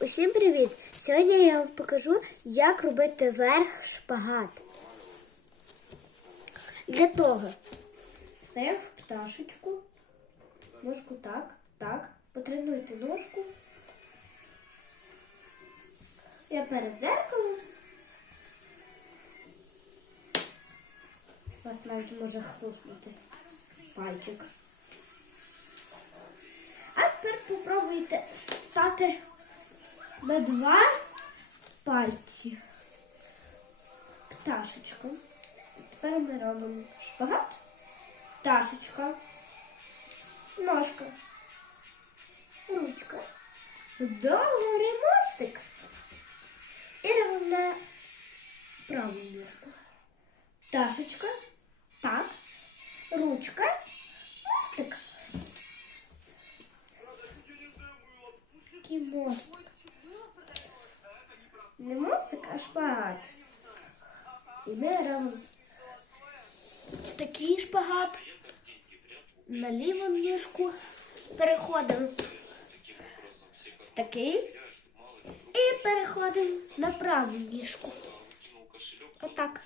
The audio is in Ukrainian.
Усім привіт! Сьогодні я вам покажу, як робити верх шпагат. Для того стаємо пташечку, ножку так, так, потренуйте ножку. Я перед дзеркалом. У вас навіть може хруснути пальчик. А тепер попробуйте стати на два пальці. Пташечка. Тепер ми робимо шпагат, пташечка, ножка, ручка, догори мостик. І робимо на праву ніжку. Пташечка, так, ручка, мостик. Який мостик? Шпагат. І ми робимо такий шпагат на ліву ніжку. Переходимо в такий і переходимо на праву ніжку. Отак.